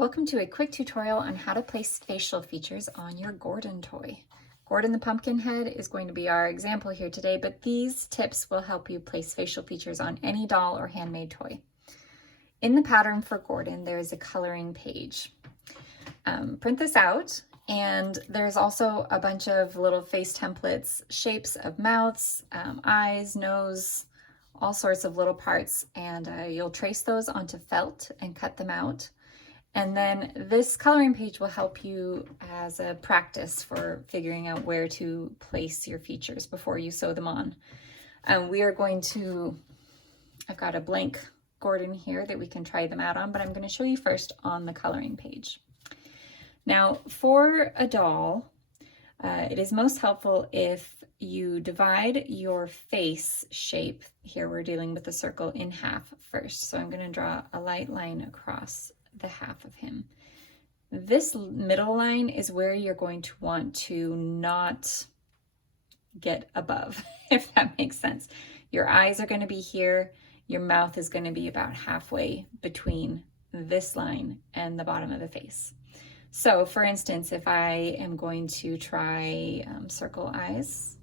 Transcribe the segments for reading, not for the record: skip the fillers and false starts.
Welcome to a quick tutorial on how to place facial features on your Gordon toy. Gordon the pumpkin head is going to be our example here today, but these tips will help you place facial features on any doll or handmade toy. In the pattern for Gordon, there is a coloring page. Print this out, and there's also a bunch of little face templates, shapes of mouths, eyes, nose, all sorts of little parts, and you'll trace those onto felt and cut them out. And then this coloring page will help you as a practice for figuring out where to place your features before you sew them on. We are going to, I've got a blank Gordon here that we can try them out on, but I'm going to show you first on the coloring page. Now for a doll, it is most helpful if you divide your face shape, here we're dealing with the circle, in half first. So I'm going to draw a light line across the half of him. This middle line is where you're going to want to not get above, if that makes sense. Your eyes are going to be here. Your mouth is going to be about halfway between this line and the bottom of the face. So for instance, if I am going to try circle eyes,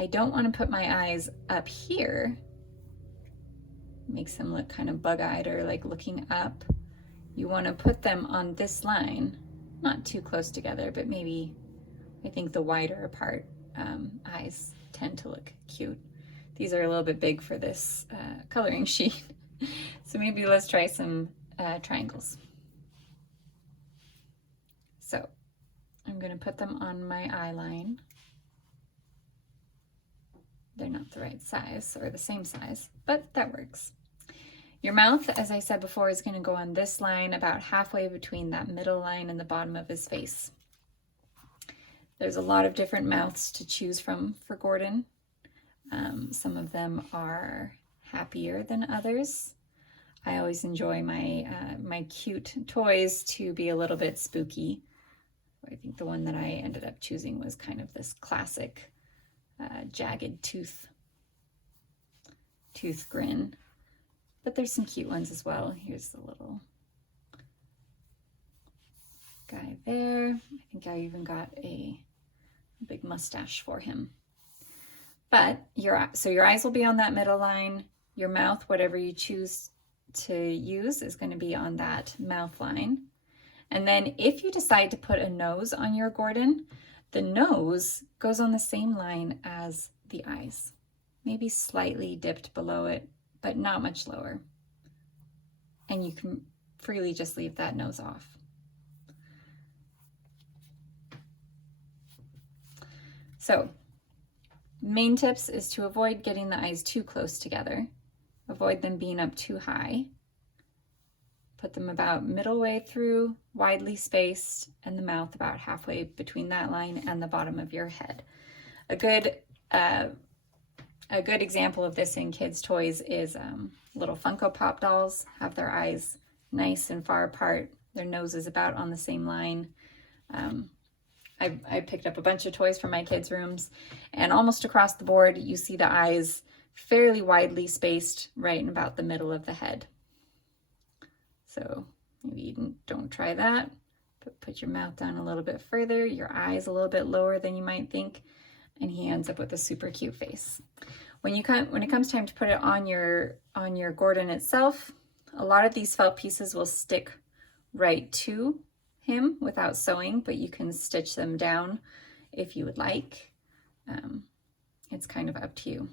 I don't want to put my eyes up here. Makes them look kind of bug-eyed or like looking up. You want to put them on this line, not too close together, but maybe, I think the wider apart eyes tend to look cute. These are a little bit big for this coloring sheet. So maybe let's try some triangles. So I'm going to put them on my eye line. They're not the right size or the same size, but that works. Your mouth, as I said before, is going to go on this line about halfway between that middle line and the bottom of his face. There's a lot of different mouths to choose from for Gordon. Some of them are happier than others. I always enjoy my cute toys to be a little bit spooky. I think the one that I ended up choosing was kind of this classic jagged tooth grin, but there's some cute ones as well. Here's the little guy there. I think I even got a big mustache for him. But your eyes will be on that middle line. Your mouth, whatever you choose to use, is going to be on that mouth line. And then if you decide to put a nose on your Gordon, the nose goes on the same line as the eyes, maybe slightly dipped below it, but not much lower. And you can freely just leave that nose off. So, main tips is to avoid getting the eyes too close together. Avoid them being up too high. Put them about middle way through, widely spaced, and the mouth about halfway between that line and the bottom of your head. A good example of this in kids' toys is little Funko Pop dolls have their eyes nice and far apart. Their nose is about on the same line. I picked up a bunch of toys from my kids' rooms, and almost across the board, you see the eyes fairly widely spaced right in about the middle of the head. So maybe you don't try that, but put your mouth down a little bit further, your eyes a little bit lower than you might think, and he ends up with a super cute face. When it comes time to put it on your Gordon itself, a lot of these felt pieces will stick right to him without sewing, but you can stitch them down if you would like. It's kind of up to you.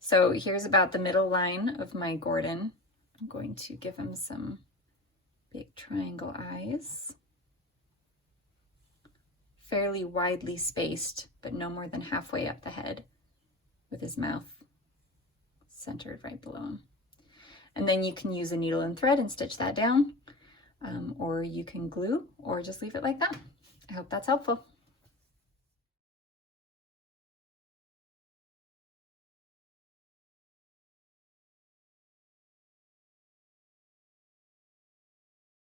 So here's about the middle line of my Gordon. I'm going to give him some big triangle eyes. Fairly widely spaced, but no more than halfway up the head, with his mouth centered right below him. And then you can use a needle and thread and stitch that down, or you can glue, or just leave it like that. I hope that's helpful.